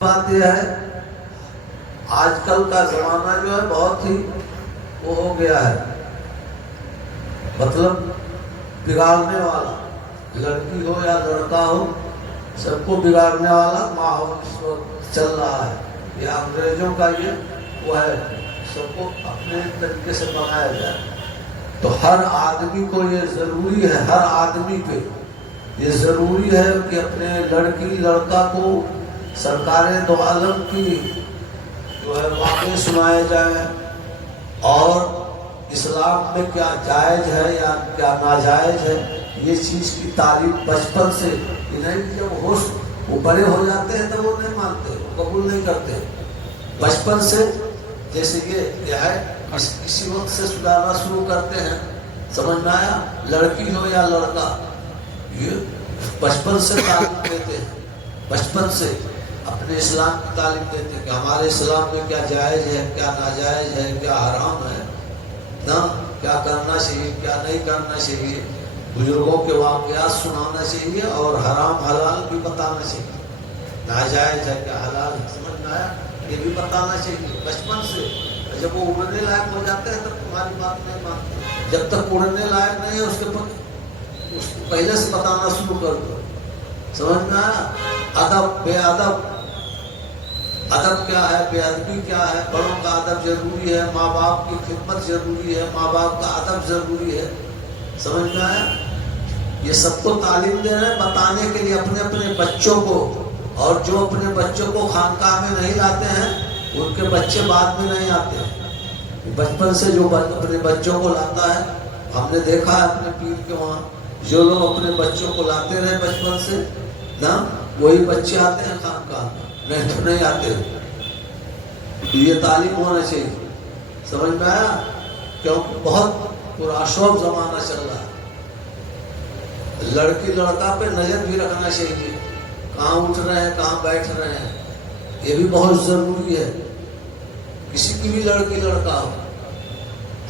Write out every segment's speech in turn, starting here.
بات یہ ہے آج کل کا زمانہ جو ہے بہت ہی وہ ہو گیا ہے، مطلب بگاڑنے والا، لڑکی ہو یا لڑکا ہو سب کو بگاڑنے والا ماحول اس وقت چل رہا ہے۔ یہ انگریزوں کا یہ وہ ہے، سب کو اپنے طریقے سے بنایا جائے۔ تو ہر آدمی کو یہ ضروری ہے، ہر آدمی پہ یہ ضروری ہے کہ اپنے لڑکی لڑکا کو سرکار دو عالم کی جو ہے واقعے سنائے جائیں، اور اسلام میں کیا جائز ہے یا کیا ناجائز ہے یہ چیز کی تعلیم بچپن سے، یہ نہیں کہ جب وہ بڑے ہو جاتے ہیں تو وہ نہیں مانتے، وہ قبول نہیں کرتے۔ بچپن سے جیسے یہ ہے کسی وقت سے سدھارنا شروع کرتے ہیں، سمجھ میں آیا؟ لڑکی ہو یا لڑکا یہ بچپن سے تعلیم دیتے ہیں، بچپن سے اپنے اسلام کی تعلیم دیتے ہیں کہ ہمارے اسلام میں کیا جائز ہے، کیا ناجائز ہے، کیا حرام ہے، کیا کرنا چاہیے، کیا نہیں کرنا چاہیے۔ بزرگوں کے واقعات سنانا چاہیے اور حرام حلال بھی بتانا چاہیے، ناجائز ہے کیا حلال ہے، سمجھ میں آیا؟ یہ بھی بتانا چاہیے بچپن سے۔ جب وہ اڑنے لائق ہو جاتے ہیں تب تمہاری بات نہیں مانتے، جب تک اڑنے لائق نہیں ہے اس کو پہلے سے بتانا شروع کر دو، سمجھ میں آیا؟ ادب، بے ادب، ادب کیا ہے، بے ادبی کیا ہے، بڑوں کا ادب ضروری ہے، ماں باپ کی خدمت ضروری ہے، ماں باپ کا ادب ضروری ہے، سمجھ میں آیا؟ یہ سب کو تعلیم دے رہے ہیں بتانے کے لیے اپنے اپنے بچوں کو، اور جو اپنے بچوں کو خانقاہ میں نہیں لاتے ہیں ان کے بچے بعد میں نہیں آتے ہیں۔ بچپن سے جو اپنے بچوں کو لاتا ہے، ہم نے دیکھا ہے اپنے پیر کے وہاں جو لوگ اپنے بچوں کو لاتے رہے بچپن سے نا، وہی بچے آتے ہیں خانقاہ میں، نہیں تو نہیں آتے۔ یہ تعلیم ہونا چاہیے، سمجھ میں آیا؟ کیونکہ بہت پرآشوب زمانہ چل رہا ہے۔ لڑکی لڑکا پہ نظر بھی رکھنا چاہیے، کہاں اٹھ رہے ہیں، کہاں بیٹھ رہے ہیں، یہ بھی بہت ضروری ہے۔ کسی کی بھی لڑکی لڑکا ہو،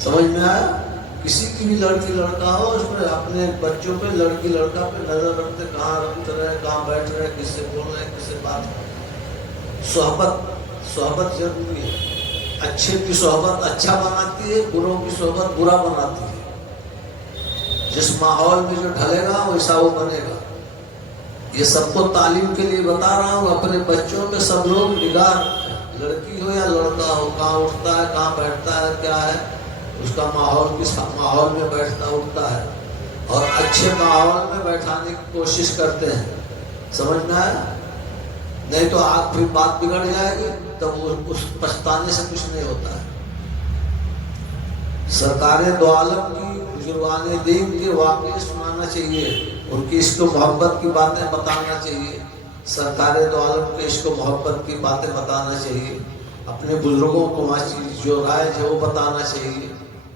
سمجھ میں آیا؟ کسی کی بھی لڑکی لڑکا ہو اس میں اپنے بچوں پہ، لڑکی لڑکا پہ نظر رکھتے، کہاں اٹھ رہے ہیں، کہاں بیٹھ رہے ہیں، کس سے بول رہے ہیں، کس سے بات کر رہے ہیں۔ صحبت ضروری ہے۔ اچھے کی صحبت اچھا بناتی ہے، بروں کی صحبت برا بناتی ہے۔ جس ماحول میں جو ڈھلے گا ویسا وہ بنے گا۔ یہ سب کو تعلیم کے لیے بتا رہا ہوں، اپنے بچوں پہ سب لوگ نگاہ، لڑکی ہو یا لڑکا ہو، کہاں اٹھتا ہے، کہاں بیٹھتا ہے، کیا ہے اس کا ماحول، کس ماحول میں بیٹھتا اٹھتا ہے، اور اچھے ماحول میں بیٹھانے کی کوشش کرتے ہیں، سمجھ میں آیا؟ نہیں تو آپ پھر بات بگڑ جائے گی، تب اس پچھتانے سے کچھ نہیں ہوتا ہے۔ سرکار دو عالم کی، بزرگان دین کے واقعے سنانا چاہیے، ان کی عشق و محبت کی باتیں بتانا چاہیے، سرکار دو عالم کے عشق و محبت کی باتیں بتانا چاہیے، اپنے بزرگوں کو جو رائج ہے وہ بتانا چاہیے،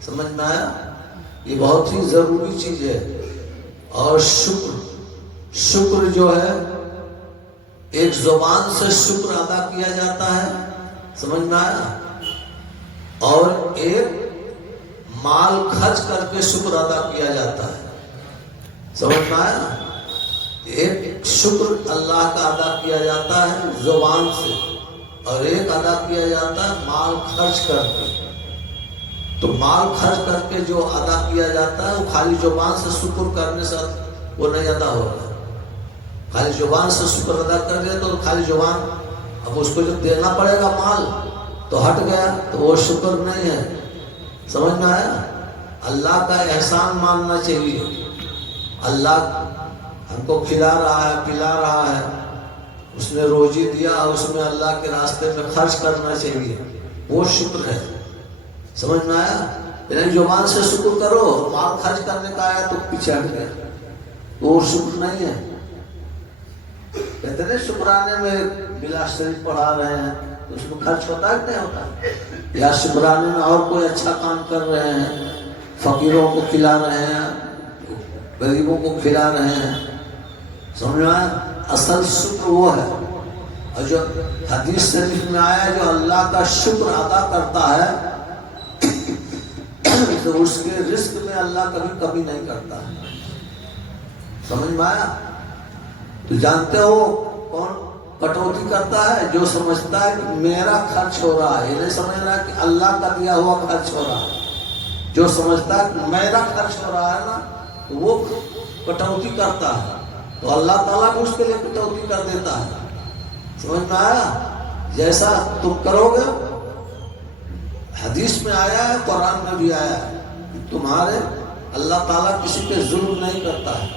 سمجھ میں آیا؟ یہ بہت ہی ضروری چیز ہے۔ اور شکر جو ہے ایک زبان سے شکر ادا کیا جاتا ہے، سمجھ میں آیا؟ اور ایک مال خرچ کر کے شکر ادا کیا جاتا ہے، سمجھ میں آیا؟ ایک شکر اللہ کا ادا کیا جاتا ہے زبان سے، اور ایک ادا کیا جاتا ہے مال خرچ کر کے۔ تو مال خرچ کر کے جو ادا کیا جاتا ہے وہ خالی زبان سے شکر کرنے سے وہ نہیں ادا ہو رہا ہے۔ خالی زبان سے شکر ادا کر دیا تو خالی زبان، اب اس کو جو دینا پڑے گا مال تو ہٹ گیا، تو وہ شکر نہیں ہے، سمجھ میں آیا؟ اللہ کا احسان ماننا چاہیے، اللہ ہم کو کھلا رہا ہے، پلا رہا ہے، اس نے روزی دیا، اس میں اللہ کے راستے میں خرچ کرنا چاہیے، وہ شکر ہے، سمجھ میں آیا؟ یعنی زبان سے شکر کرو، مال خرچ کرنے کا آیا تو پیچھے ہٹ گیا، وہ شکر نہیں ہے۔ کہتے ہیں شکرانے میں بلا شریف پڑھا رہے ہیں تو اس میں خرچ ہوتا ہے کہ نہیں ہوتا؟ یا شکرانے میں اور کوئی اچھا کام کر رہے ہیں، فقیروں کو کھلا رہے ہیں، غریبوں کو کھلا رہے ہیں، سمجھ میں آیا؟ اصل شکر وہ ہے۔ اور جو حدیث شریف میں آیا جو اللہ کا شکر ادا کرتا ہے تو اس کے رزق میں اللہ کبھی کمی نہیں کرتا ہے، سمجھ میں آیا؟ تو جانتے ہو کون کٹوتی کرتا ہے جو سمجھتا ہے کہ میرا خرچ ہو رہا ہے، یہ نہیں سمجھ رہا کہ اللہ کا دیا ہوا خرچ ہو رہا ہے۔ جو سمجھتا ہے کہ میرا خرچ ہو رہا ہے نا، تو وہ کٹوتی کرتا ہے، تو اللہ تعالیٰ بھی اس کے لیے کٹوتی کر دیتا ہے۔ سمجھ میں آیا؟ جیسا تم کرو گے، حدیث میں آیا ہے، قرآن میں بھی آیا ہے، تمہارے اللہ تعالیٰ کسی پہ ظلم نہیں کرتا ہے،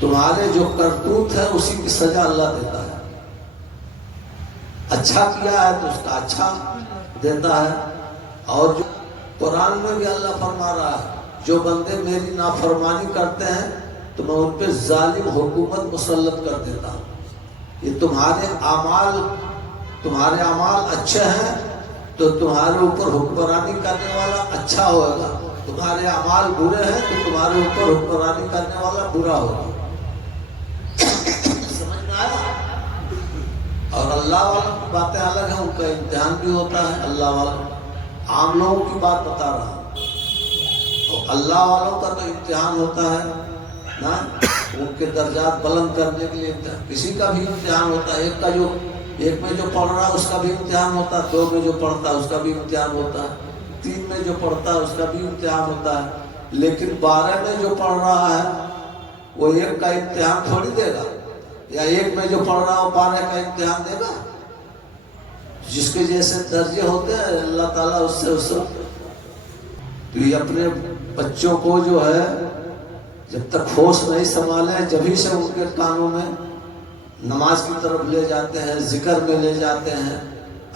تمہارے جو کرتوت ہے اسی کی سزا اللہ دیتا ہے۔ اچھا کیا ہے تو اس کا اچھا دیتا ہے، اور جو قرآن میں بھی اللہ فرما رہا ہے جو بندے میری نافرمانی کرتے ہیں تو میں ان پہ ظالم حکومت مسلط کر دیتا ہوں۔ یہ تمہارے اعمال اچھے ہیں تو تمہارے اوپر حکمرانی کرنے والا اچھا ہوگا، تمہارے اعمال برے ہیں تو تمہارے اوپر حکمرانی کرنے والا برا ہوگا۔ سمجھ میں آیا؟ اور اللہ والوں کی باتیں الگ ہیں، ان کا امتحان بھی ہوتا ہے۔ اللہ والوں، عام لوگوں کی بات بتا رہا ہوں، اور اللہ والوں کا تو امتحان ہوتا ہے نا، ان کے درجات بلند کرنے کے لیے کسی کا بھی امتحان ہوتا ہے۔ ایک میں جو پڑھ رہا ہے اس کا بھی امتحان ہوتا ہے، 2 میں جو پڑھتا ہے اس کا بھی امتحان ہوتا ہے، 3 میں جو پڑھتا ہے اس کا بھی امتحان ہوتا ہے، لیکن 12 میں جو پڑھ رہا ہے وہ ایک کا امتحان تھوڑی دے گا، یا 1 میں جو پڑھ رہا ہے 12 کا امتحان دے گا۔ جس کے جیسے درجے ہوتے ہیں اللہ تعالیٰ اس سے تو یہ اپنے بچوں کو جو ہے جب تک ہوش نہیں سنبھالے، جبھی سے ان کے کانوں میں نماز کی طرف لے جاتے ہیں، ذکر میں لے جاتے ہیں،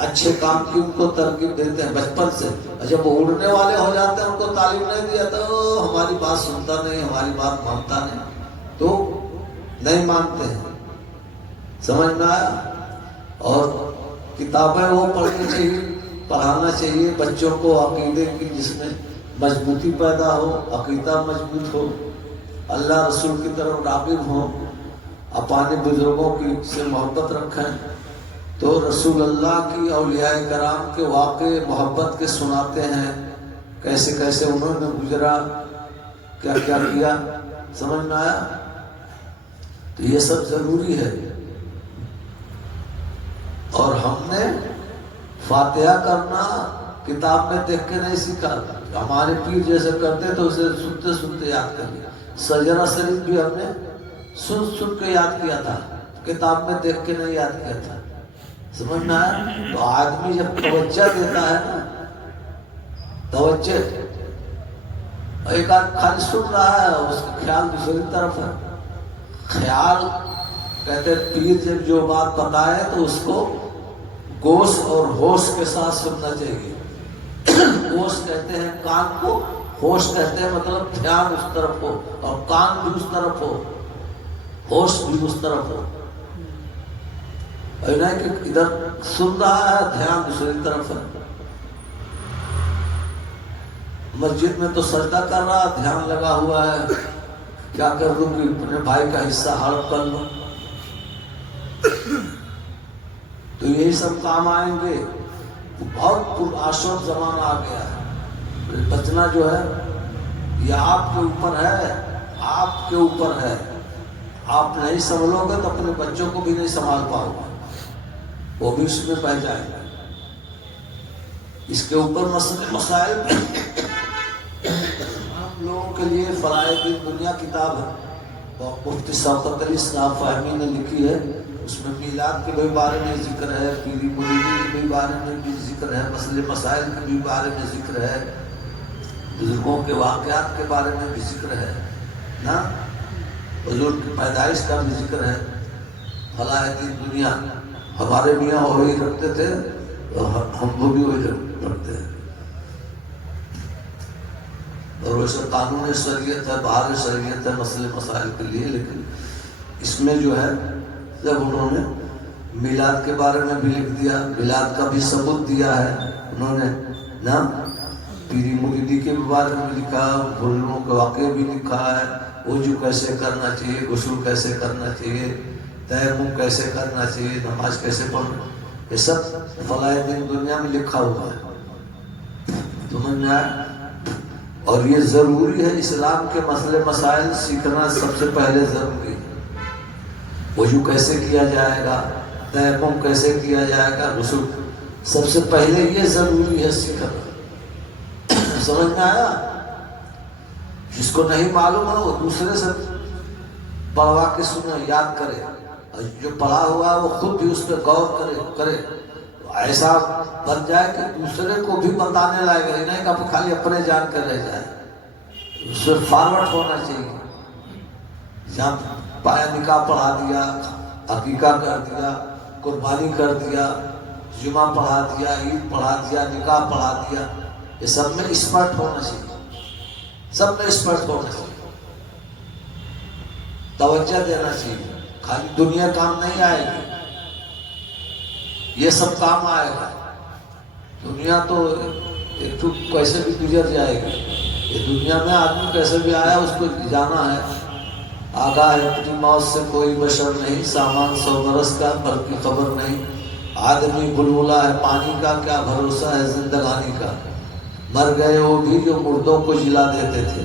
اچھے کام کی ان کو ترغیب دیتے ہیں بچپن سے۔ اور جب وہ اڑنے والے ہو جاتے ہیں، ان کو تعلیم نہیں دیا تو ہماری بات سنتا نہیں، ہماری بات مانتا نہیں، تو نہیں مانتے ہیں۔ سمجھ میں آیا؟ اور کتابیں وہ پڑھنی چاہیے، پڑھانا چاہیے بچوں کو عقیدے کی، جس میں مضبوطی پیدا ہو، عقیدہ مضبوط ہو، اللہ رسول کی طرف راغب ہوں، اپنے بزرگوں کی سے محبت رکھیں، تو رسول اللہ کی اولیاء کرام کے واقعے محبت کے سناتے ہیں، کیسے کیسے انہوں نے گزرا، کیا کیا کیا۔ سمجھ میں آیا؟ تو یہ سب ضروری ہے۔ اور ہم نے فاتحہ کرنا کتاب میں دیکھ کے نہیں سیکھا، ہمارے پیر جیسے کرتے تو اسے سنتے سنتے یاد کر لیا۔ سجدہ شریف بھی ہم نے سن کے یاد کیا تھا، کتاب میں دیکھ کے نہیں یاد کیا تھا۔ سمجھ میں آیا؟ تو آدمی جب توجہ دیتا ہے نا، توجہ، ایک آدمی خالی سن رہا ہے، اس کا خیال دوسری طرف ہے، خیال کہتے پیر جب جو بات بتائے تو اس کو گوش اور ہوش کے ساتھ سننا چاہیے۔ گوش کہتے ہیں کان کو، ہوش کہتے ہیں مطلب دھیان اس طرف ہو، اور کان بھی اس طرف ہو، ہوش بھی اس طرف ہو، اور نہیں کہ ادھر سن رہا ہے دھیان دوسری طرف ہے۔ مسجد میں تو سجدہ کر رہا، دھیان لگا ہوا ہے، کیا کر دوں کہ اپنے بھائی کا حصہ ہڑپ کر لوں، تو یہی سب کام آئیں گے۔ بہت پرآشوب زمانہ آ گیا ہے، بچنا جو ہے یہ آپ کے اوپر ہے، آپ کے اوپر ہے۔ آپ نہیں سنبھالو گے تو اپنے بچوں کو بھی نہیں سنبھال پاؤ گے، وہ بھی اس میں بہ جائیں گے۔ اس کے اوپر مسائل ہم لوگوں کے لیے فرائض دنیا کتاب ہے، مفتی شوکت علی صاحب فہمی نے لکھی ہے، اس میں میلاد کے بھی بارے میں ذکر ہے، پیری مریدی کے بھی بارے میں بھی ذکر ہے، مسائل کے بھی بارے میں ذکر ہے، بزرگوں کے واقعات کے بارے میں بھی ذکر ہے نا، حضور کی پیدائش کا بھی ذکر ہے۔ فلاح دین دنیا ہمارے میاں وہی رکھتے تھے، ہم کو بھی وہی رکھتے ہیں، اور ویسے قانون شریعت ہے، باہر شریعت ہے مسئلے مسائل کے لیے، لیکن اس میں جو ہے جب انہوں نے میلاد کے بارے میں بھی لکھ دیا، میلاد کا بھی ثبوت دیا ہے انہوں نے نا، پیری مریدی کے بارے میں لکھا، بزرگوں کے واقعے بھی لکھا ہے، وضو کیسے کرنا چاہیے، غسل کیسے کرنا چاہیے، تیمم کیسے کرنا چاہیے، نماز کیسے پڑھنا، یہ سب فلاح دین دنیا میں لکھا ہوا ہے۔ سمجھ میں آیا؟ اور یہ ضروری ہے، اسلام کے مسئلے مسائل سیکھنا سب سے پہلے ضروری ہے۔ وضو کیسے کیا جائے گا، تیمم کیسے کیا جائے گا، غسل سب سے پہلے یہ ضروری ہے سیکھنا۔ سمجھ میں آیا؟ جس کو نہیں معلوم ہے وہ دوسرے سے پڑھوا کے سنے، یاد کرے، اور جو پڑھا ہوا ہے وہ خود بھی اس پہ غور کرے ایسا بن جائے کہ دوسرے کو بھی بتانے لائے گا، نہیں کہ خالی اپنے جان کر رہ جائے، اس سے فارورڈ ہونا چاہیے۔ جہاں پایا نکاح پڑھا دیا، عقیقہ کر دیا، قربانی کر دیا، جمعہ پڑھا دیا، عید پڑھا دیا، نکاح پڑھا دیا، یہ سب میں ایکسپرٹ ہونا چاہیے، سب میں ایکسپرٹ ہونا چاہیے، توجہ دینا چاہیے۔ خالی دنیا کام نہیں آئے گی، یہ سب کام آئے گا۔ دنیا تو ایک تو کیسے بھی گزر جائے گی، یہ دنیا میں آدمی کیسے بھی آیا اس کو جانا ہے۔ آگاہ ہے اپنی موت سے کوئی بشر نہیں، سامان 100 برس کا بلکہ خبر نہیں، آدمی بلبلا ہے پانی کا، کیا بھروسہ ہے زندگانی کا، مر گئے وہ بھی جو مردوں کو جلا دیتے تھے۔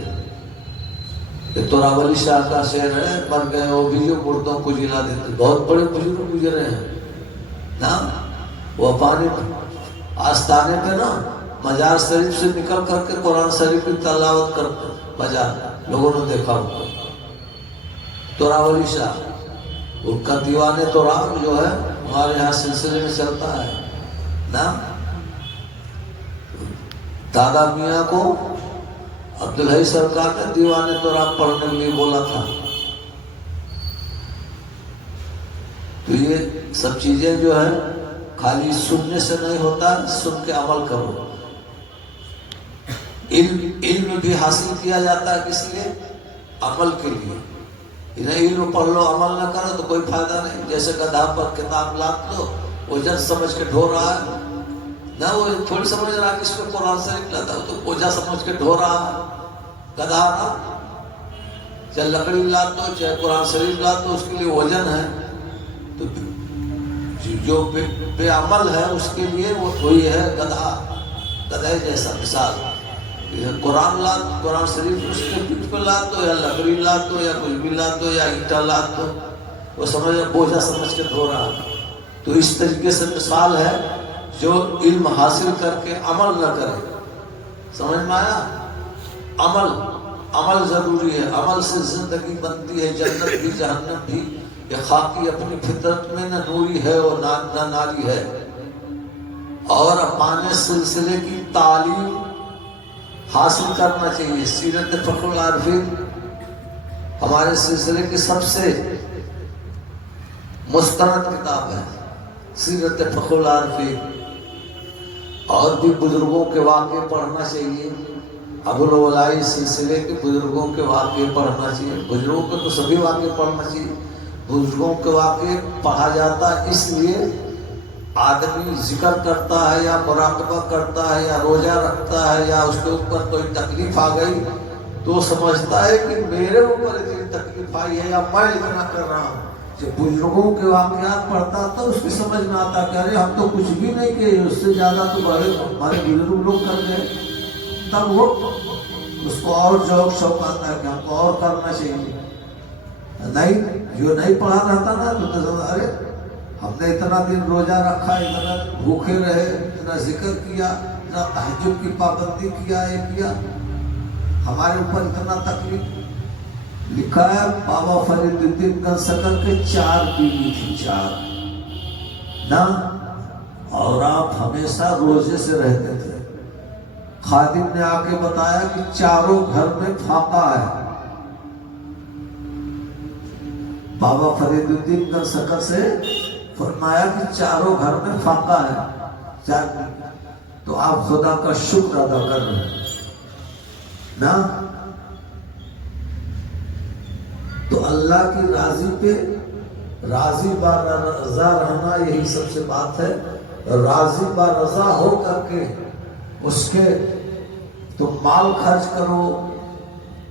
یہ تو راولی شاہ کا شعر ہے، مر گئے وہ بھی جو مردوں کو جلا دیتے، بہت بڑے بزرگ گزرے ہیں نا۔ وہ پانی آستانے پہ نا مزار شریف سے نکل کر کے قرآن شریف کی تلاوت کرتے بازار، لوگوں نے دیکھا ہوگا۔ توراولی شاہ، ان کا دیوان توراب جو ہے ہمارے یہاں سلسلے میں چلتا ہے نا۔ دادا میاں کو عبدالحی سرکار نے دیوان توراب پڑھنے کے لیے بولا تھا۔ تو یہ سب چیزیں جو ہے خالی سننے سے نہیں ہوتا، سن کے عمل کرو۔ علم بھی حاصل کیا جاتا ہے کس لیے؟ عمل کے لیے۔ انہیں علم پڑھ لو عمل نہ کرو تو کوئی فائدہ نہیں۔ جیسے گدھا پر کتاب لاد لو، اوجھا سمجھ کے ڈھو رہا ہے نہ، وہ تھوڑی سمجھ رہا ہے کہ اس پہ قرآن شریف لاتا ہے، تو اوجھا سمجھ کے ڈھو رہا ہے گدھا نا۔ چاہے لکڑی لاد دو چاہے قرآن شریف لاد دو، اس کے لیے وزن ہے۔ تو جو بے عمل ہے اس کے لیے وہ وہی ہے گدھا، گدھے جیسا مثال۔ قرآن لاد، قرآن شریف اس کے پیٹھ پہ لاد دو، یا لکڑی لاد دو، یا کچھ بھی لاد دو، یا اینٹا لاد دو، وہ سمجھ بوجھا سمجھ کے دھو رہا ہے۔ تو اس طریقے سے مثال ہے جو علم حاصل کر کے عمل نہ کرے۔ سمجھ میں آیا؟ عمل ضروری ہے، عمل سے زندگی بنتی ہے، جنت بھی جہنم بھی۔ یہ خاکی اپنی فطرت میں نہ نوری ہے اور نہ ناری ہے۔ اور اپنے سلسلے کی تعلیم حاصل کرنا چاہیے۔ سیرت فخر العارفین ہمارے سلسلے کی سب سے مستند کتاب ہے، سیرت فخر العارفین۔ اور بھی بزرگوں کے واقعے پڑھنا چاہیے، ابو الولائی سلسلے کے بزرگوں کے واقعے پڑھنا چاہیے۔ بزرگوں کے تو سبھی واقعے پڑھنا چاہیے، بزرگوں کے واقعے پڑھا جاتا ہے اس لیے آدمی ذکر کرتا ہے یا مراقبہ کرتا ہے یا روزہ رکھتا ہے یا اس کے اوپر کوئی تکلیف آ گئی تو سمجھتا ہے کہ میرے اوپر اتنی تکلیف آئی ہے یا میں اتنا کر رہا ہوں۔ جب بزرگوں کے واقعات پڑھتا تو اس کی سمجھ میں آتا کہ ارے ہم تو کچھ بھی نہیں کیے، اس سے زیادہ تو بڑے ہمارے بزرگ لوگ کر گئے۔ تب وہ اس کو اور شوق آتا ہے کہ ہم کو اور کرنا چاہیے۔ نہیں، جو نہیں پڑھا رہتا نا تو ارے ہم نے اتنا دن روزہ رکھا، اتنا بھوکے رہے، اتنا ذکر کیا، اتنا تہجد کی پابندی کیا، یہ کیا، ہمارے اوپر اتنا تکلیف۔ لکھا ہے بابا فرید الدین گنسکر کے 4 بیوی تھی، 4 نا، اور آپ ہمیشہ روزے سے رہتے تھے۔ خادم نے آ کے بتایا کہ چاروں گھر میں فاقہ ہے۔ بابا فرید الدین گنسکر سے فرمایا کہ چاروں گھر میں فاقہ ہے، تو آپ خدا کا شکر ادا کر رہے ہیں نا۔ تو اللہ کی راضی پہ راضی با رضا رہنا، یہی سب سے بات ہے۔ راضی با رضا ہو کر کے اس کے تم مال خرچ کرو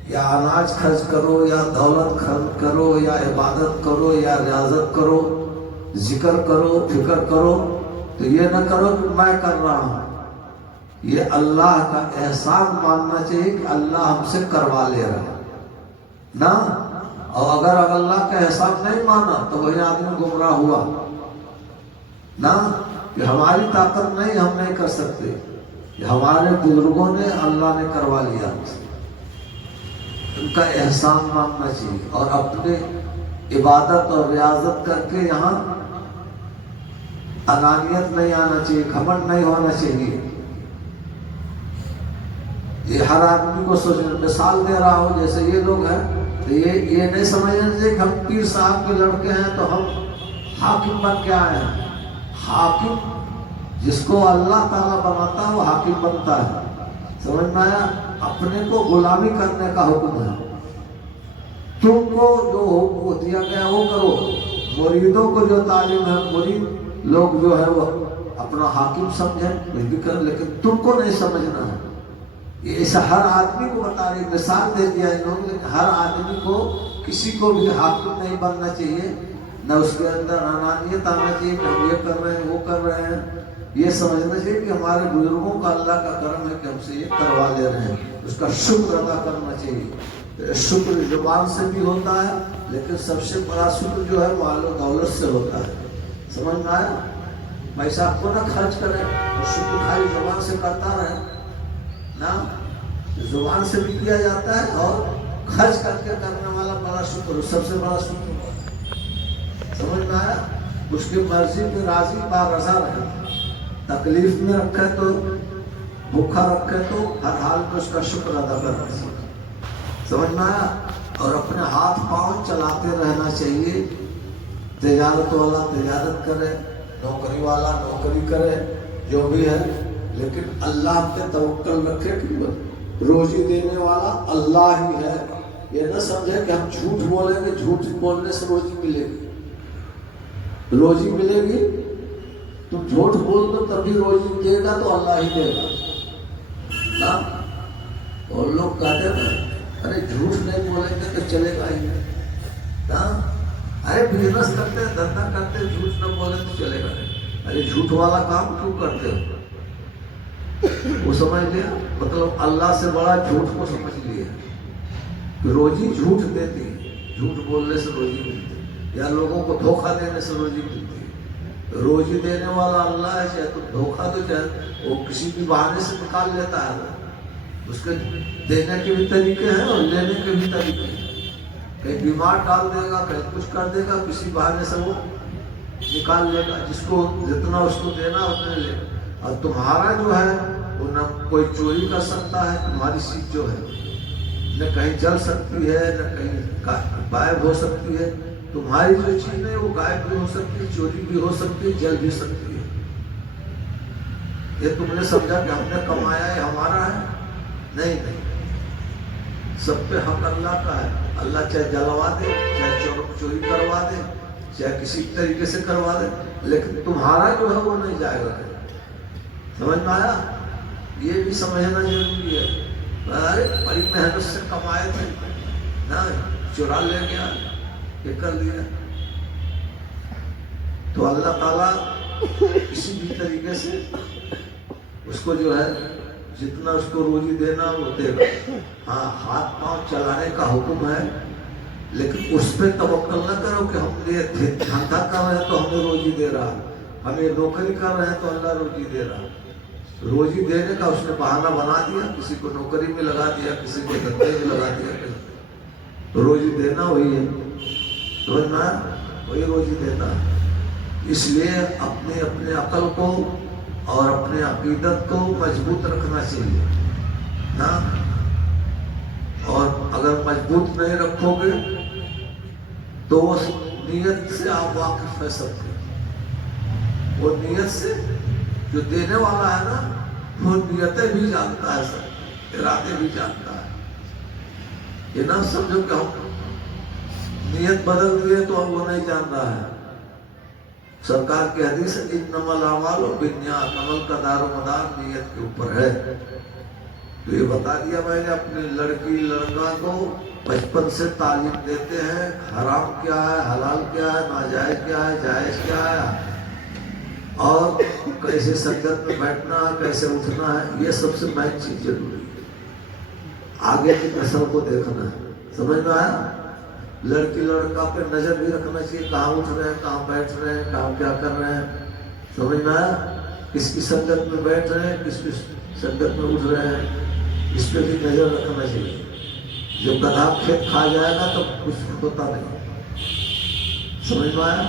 یا اناج خرچ کرو یا دولت خرچ کرو یا عبادت کرو یا ریاضت کرو، ذکر کرو، فکر کرو، تو یہ نہ کرو کہ میں کر رہا ہوں۔ یہ اللہ کا احسان ماننا چاہیے کہ اللہ ہم سے کروا لے رہا ہے نا۔ اور اگر اللہ کا احسان نہیں مانا تو وہی آدمی گمراہ ہوا۔ نا کہ ہماری طاقت نہیں، ہم نہیں کر سکتے، ہمارے بزرگوں نے، اللہ نے کروا لیا، ان کا احسان ماننا چاہیے، اور اپنے عبادت اور ریاضت کر کے یہاں انانیت نہیں آنا چاہیے، گھمنڈ نہیں ہونا چاہیے۔ یہ ہر آدمی کو سوچنا، مثال دے رہا ہوں، جیسے یہ لوگ ہیں تو یہ نہیں سمجھنا چاہیے کہ ہم پیر صاحب کے لڑکے ہیں تو ہم حاکم بن کے آئے ہیں۔ حاکم جس کو اللہ تعالیٰ بناتا ہے وہ حاکم بنتا ہے، سمجھ میں آیا؟ اپنے کو غلامی کرنے کا حکم ہے، تم کو جو حکم دیا گیا وہ کرو، مریدوں کو جو تعلیم ہے، مرید لوگ جو ہے وہ اپنا حاکم سمجھیں، بھی کریں، لیکن تم کو نہیں سمجھنا ہے۔ یہ اسے ہر آدمی کو بتا رہی، مثال دے دیا انہوں نے، ہر آدمی کو، کسی کو بھی حاکم نہیں بننا چاہیے، نہ اس کے اندر انانیت آنا چاہیے کہ ہم یہ کر رہے ہیں وہ کر رہے ہیں۔ یہ سمجھنا چاہیے کہ ہمارے بزرگوں کا اللہ کا کرم ہے کہ ہم سے یہ کروا لے رہے ہیں، اس کا شکر ادا کرنا چاہیے۔ شکر زبان سے بھی ہوتا ہے، لیکن سب سے بڑا شکر جو ہے مال و دولت سے ہوتا ہے، سمجھ میں آیا؟ پیسہ کو نہ خرچ کرے اور شکر خالی زبان سے کرتا رہے نا، زبان سے بھی کیا جاتا ہے اور خرچ کر کے کرنے والا بڑا شکر، سب سے بڑا شکر ہوتا ہے، سمجھ میں آیا؟ اس کی مرضی میں راضی بارضا رہے، تکلیف میں رکھے تو، بھوکا رکھے تو ہر حال میں اس کا شکر ادا کرنا چاہیے، سمجھ میں آیا؟ اور اپنے ہاتھ پاؤں چلاتے رہنا چاہیے، تجارت والا تجارت کرے، نوکری والا نوکری کرے، جو بھی ہے، لیکن اللہ پہ توکل رکھے کہ روزی دینے والا اللہ ہی ہے۔ یہ نہ سمجھے کہ ہم جھوٹ بولیں گے، جھوٹ بولنے سے روزی ملے گی، روزی ملے گی، تم جھوٹ بول دو تبھی روزی دے گا تو اللہ ہی دے گا۔ اور لوگ کہتے ہیں ارے جھوٹ نہیں بولیں گے تو چلے گا ہی نہیں، ارے بزنس کرتے ہیں، دھندا کرتے ہیں، جھوٹ نہ بولے تو چلے گا نہیں، ارے جھوٹ والا کام کیوں کرتے ہو؟ وہ سمجھ لیا، مطلب اللہ سے بڑا جھوٹ کو سمجھ لیا، روزی جھوٹ دیتی ہے، جھوٹ بولنے سے روزی ملتی ہے، یا لوگوں کو دھوکہ دینے سے روزی ملتی ہے۔ روزی دینے والا اللہ ہے، چاہے تو دھوکہ تو چاہے وہ کسی بھی بہانے سے نکال لیتا ہے، اس کے دینے کے بھی طریقے ہیں اور لینے کے بھی طریقے ہیں، کہیں بیمار ڈال دے گا، کہیں کچھ کر دے گا، کسی بہانے سے وہ نکال لے گا، جس کو جتنا اس کو دینا اتنے لے گا۔ اور تمہارا جو ہے وہ نہ کوئی چوری کر سکتا ہے، تمہاری چیز جو ہے نہ کہیں جل سکتی ہے، نہ کہیں غائب ہو سکتی ہے، تمہاری جو چیز ہے وہ غائب بھی ہو سکتی ہے، چوری بھی ہو سکتی ہے، جل بھی سکتی ہے۔ یہ تم نے سمجھا کہ ہم نے کمایا ہے ہمارا ہے؟ نہیں نہیں، سب پہ حق اللہ کا ہے، اللہ چاہے جلوا دے، چاہے چوری کروا دے، چاہے کسی طریقے سے کروا دے، لیکن تمہارا جو ہے وہ نہیں جائے گا۔ سمجھ میں آیا؟ یہ بھی سمجھنا ضروری ہے، ارے بڑی محنت سے کمائے تھے نا، چرا لے گیا، یہ کر دیا، تو اللہ تعالیٰ کسی بھی طریقے سے اس کو جو ہے جتنا اس کو روزی دینا وہ دے گا۔ ہاں، ہاتھ پاؤں چلانے کا حکم ہے، لیکن اس پہ توکل نہ کرو کہ ہم یہ دھندا کر رہے ہیں تو ہمیں روزی دے رہا، ہم یہ نوکری کر رہے ہیں تو اللہ روزی دے رہا۔ روزی دینے کا اس نے بہانہ بنا دیا، کسی کو نوکری میں لگا دیا، کسی کو دھندے میں لگا دیا، روزی دینا وہی ہے، سمجھنا ہے؟ وہی روزی دیتا ہے۔ اس لیے اپنے عقل کو اور اپنے عقیدت کو مضبوط رکھنا چاہیے نا، اور اگر مضبوط نہیں رکھو گے تو اس نیت سے آپ واقف رہ سکتے ہیں، وہ نیت سے جو دینے والا ہے نا وہ نیتیں بھی جانتا ہے، سب ارادے بھی جانتا ہے۔ یہ نہ سمجھو کہ ہم نیت بدل دیے تو اب وہ نہیں جان رہا ہے۔ سرکار کی حدیث ہے انما الاعمال بالنیات، عمل کا دار و مدار نیت کے اوپر ہے۔ تو یہ بتا دیا میں نے، اپنی لڑکی لڑکا کو بچپن سے تعلیم دیتے ہیں، حرام کیا ہے، حلال کیا ہے، ناجائز کیا ہے، جائز کیا ہے، اور کیسے سجدت میں بیٹھنا ہے، کیسے اٹھنا ہے، یہ سب سے مین چیز ضروری ہے۔ آگے کی نسل کو دیکھنا ہے، سمجھ میں آیا؟ لڑکی لڑکا پہ نظر بھی رکھنا چاہیے، کہاں اٹھ رہے ہیں، کہاں بیٹھ رہے ہیں، کہاں کیا کر رہے ہیں، سمجھ میں آیا؟ کس کی سنگت میں بیٹھ رہے ہیں، کس کی سنگت میں اٹھ رہے ہیں، اس پہ بھی نظر رکھنا چاہیے. جو گدھا کھیت کھا جائے گا تو کچھ ہوتا نہیں. سمجھ میں آیا؟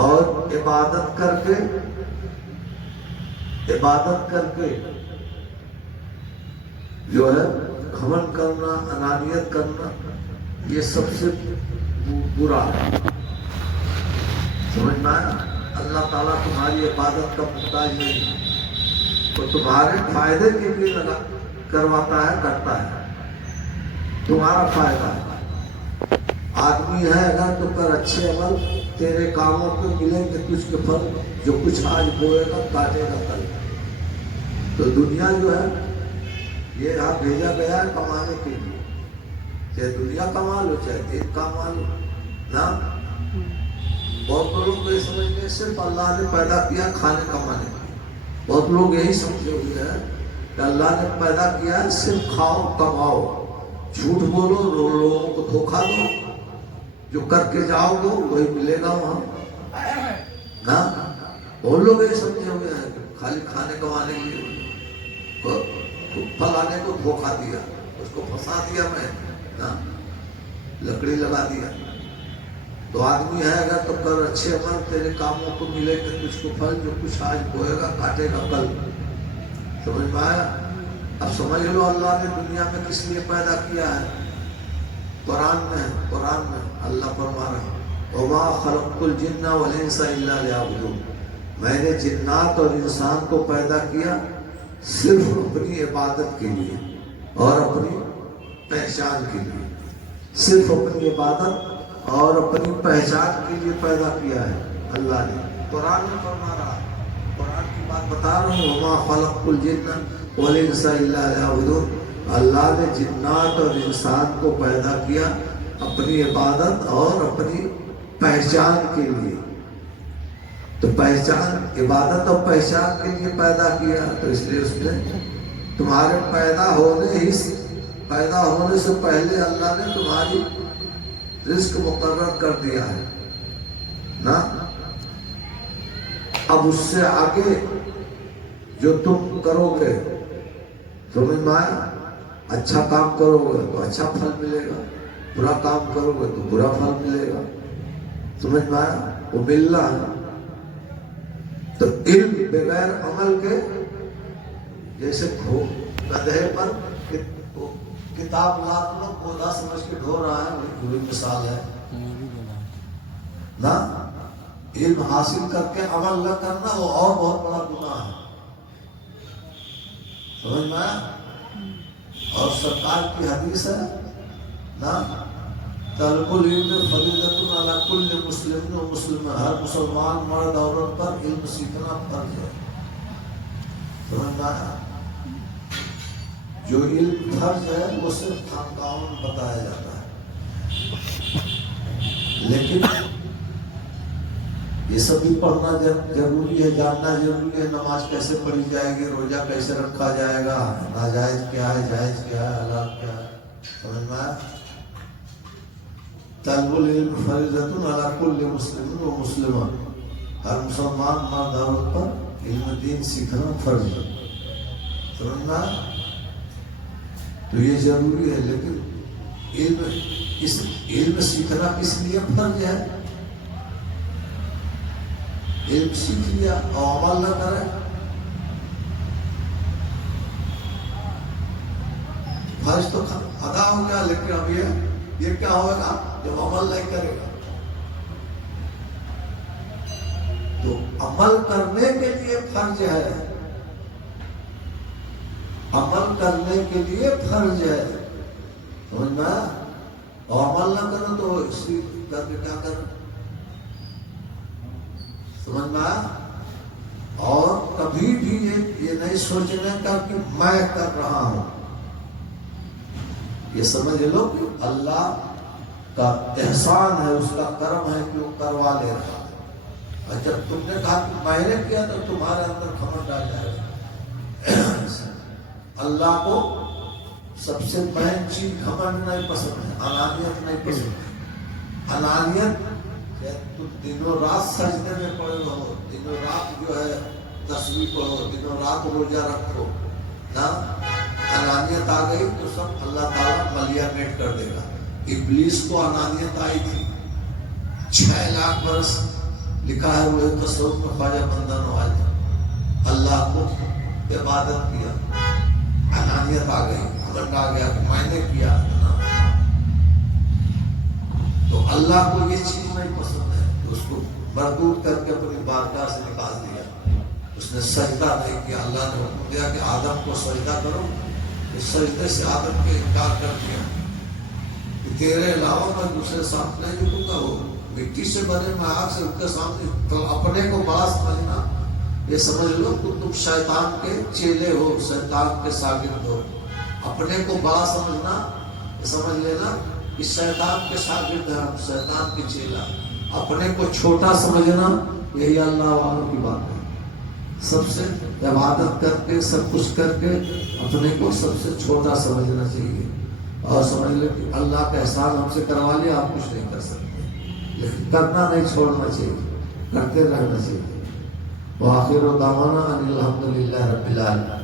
اور عبادت کر کے جو ہے گھمنڈ کرنا، انانیت کرنا، یہ سب سے برا ہے. سمجھ میں آیا؟ اللہ تعالیٰ تمہاری عبادت کا محتاج نہیں ہے، وہ تمہارے فائدے کے لیے کرواتا ہے، کرتا ہے، تمہارا فائدہ ہے. آدمی ہے اگر تو کر اچھے عمل، تیرے کاموں پہ ملیں گے تجھ کے پھل، جو کچھ آج بوئے گا کاٹے گا کل. تو دنیا جو ہے یہ یہاں بھیجا گیا ہے کمانے کے لیے، چاہے دنیا کما لو چاہے دین کما لو نا. بہت لوگ کو یہ سمجھتے صرف اللہ نے پیدا کیا کھانے کمانے کے لیے. بہت لوگ یہی سمجھے ہوئے ہیں کہ اللہ نے پیدا کیا ہے صرف کھاؤ کماؤ، جھوٹ بولو، لوگوں کو دھوکا دو، جو کر کے جاؤ گے وہی ملے گا وہاں نا. بہت لوگ یہ سمجھے ہوئے ہیں کہ خالی کھانے کمانے کے لیے فلانے کو دھوکا دیا، اس کو پھنسا دیا میں نا، لکڑی لگا دیا. تو آدمی ہے اگر تو کر اچھے عمل، تیرے کاموں کو ملے گا تجھ کو پھل، جو کچھ آج بوئے گا کاٹے گا کل. سمجھ میں آیا؟ اب سمجھ لو اللہ نے دنیا میں کس لیے پیدا کیا ہے. قرآن میں اللہ فرما رہا ہے وَمَا خَلَقْتُ الْجِنَّ وَالْإِنسَ إِلَّا لِيَعْبُدُونِ. میں نے جنات اور انسان کو پیدا کیا صرف اپنی عبادت کے لیے اور اپنی پہچان کے لیے. صرف اپنی عبادت اور اپنی پہچان کے لیے پیدا کیا ہے اللہ نے. قرآن میں فرما رہا ہے، قرآن کی بات بتا رہا ہوں وَمَا خَلَقْتُ الْجِنَّ وَالْإِنسَ إِلَّا لِيَعْبُدُونِ. اللہ نے جنات اور انسان کو پیدا کیا اپنی عبادت اور اپنی پہچان کے لیے. تو پہچان، عبادت اور پہچان کے لیے پیدا کیا، تو اس لیے اس نے تمہارے پیدا ہونے سے پہلے اللہ نے تمہاری رزق مقرر کر دیا ہے نا. اب اس سے آگے جو تم کرو گے، سمجھ میں آیا؟ اچھا کام کرو گے تو اچھا پھل ملے گا، برا کام کرو گے تو برا پھل ملے گا. سمجھ میں آیا؟ وہ ملنا ہے. تو علم بغیر عمل کے جیسے گدھے پر کتاب لاکھ لوگ پودا سمجھ کے ڈھو رہا ہے، وہی بری مثال ہے نا. علم حاصل کر کے عمل نہ کرنا وہ اور بہت بڑا گناہ ہے. سمجھ میں آیا؟ اور سرکار کی حدیث ہے نا، طلب العلم فریضۃ علی کل مسلم و مسلمہ. ہر مسلمان مرد عورت پر علم سیکھنا فرض ہے. سمجھ میں آیا؟ جو علم فرض ہے وہ صرف خانقاہوں میں بتایا جاتا ہے، لیکن یہ سب بھی پڑھنا ضروری ہے، جاننا ضروری ہے. نماز کیسے پڑھی جائے گی، روزہ کیسے رکھا جائے گا، ناجائز کیا ہے، جائز کیا ہے، حلال کیا ہے. سمجھ میں آیا؟ طلب العلم فریضۃ علی کل مسلم و مسلمہ. ہر مسلمان مرد عورت پر علم دین سیکھنا فرض ہے. سمجھ میں آیا؟ تو یہ ضروری ہے. لیکن علم سیکھنا کس لیے فرض ہے؟ علم سیکھ لیا اور عمل نہ کرے فرض تو ادا ہو گیا، لیکن اب یہ کیا ہوگا جب عمل نہیں کرے گا. تو عمل کرنے کے لیے فرض ہے، عمل کرنے کے لیے فرض ہے. سمجھ میں آیا؟ اور عمل نہ کرو تو اسی کر کے کیا کرو. سمجھ میں آیا؟ اور کبھی بھی یہ نہیں سوچنے کا کہ میں کر رہا ہوں. یہ سمجھ لو کہ اللہ کا احسان ہے، اس کا کرم ہے کہ وہ کروا لے رہا ہے. اور جب تم نے کہا کہ میں نے کیا تو تمہارے اندر گھمنڈ آ جائے گا. اللہ کو سب سے بہن چیز گھمنڈ نہیں پسند ہے، انانیت نہیں پسند ہے. انانیت کہ تم دنوں رات سجدے میں پڑے رہو، دنوں رات جو ہے تسبیح پڑھو، دنوں رات روزہ رکھو نا، انانیت آ گئی تو سب اللہ تعالیٰ ملیا میٹ کر دے گا۔ ابلیس کو انانیت آئی تھی، 6 لاکھ برس لکھا ہے وہ تصوف میں خواجہ بندہ نواز اللہ کو عبادت کیا، انانیت آ گئی، گھمنڈ آ گیا کہ میں نے کیا، تو اللہ کو یہ چیز نہیں پسند ہے، تو اس کو مردود کر کے اپنی بارگاہ سے نکال دیا۔ اس نے سجدہ نہیں کیا، اللہ نے حکم دیا کہ آدم کو سجدہ کرو، اس سجدے سے آدم کے انکار کر دیا کہ تیرے علاوہ میں دوسرے سامنے نہیں جھکوں گا، وہ مٹی سے بنے، میں آگ سے ان کے سامنے، تو اپنے کو بڑا سمجھنا، یہ سمجھ لو کہ تم شیطان کے چیلے ہو، شیطان کے شاگرد ہو، اپنے کو بڑا سمجھنا، یہ سمجھ لینا کہ شیطان کے شاگرد ہیں ہم، شیطان کے چیلا، اپنے کو چھوٹا سمجھنا، یہی اللہ والوں کی بات ہے۔ سب سے عبادت کر کے، سب کچھ کر کے اپنے کو سب سے چھوٹا سمجھنا چاہیے، اور سمجھ لے کہ اللہ کا احسان ہم سے کروا لیا، آپ کچھ نہیں کر سکتے، لیکن کرنا نہیں چھوڑنا چاہیے، کرتے رہنا چاہیے۔ وآخر دعوانا ان الحمد للہ رب العالمین۔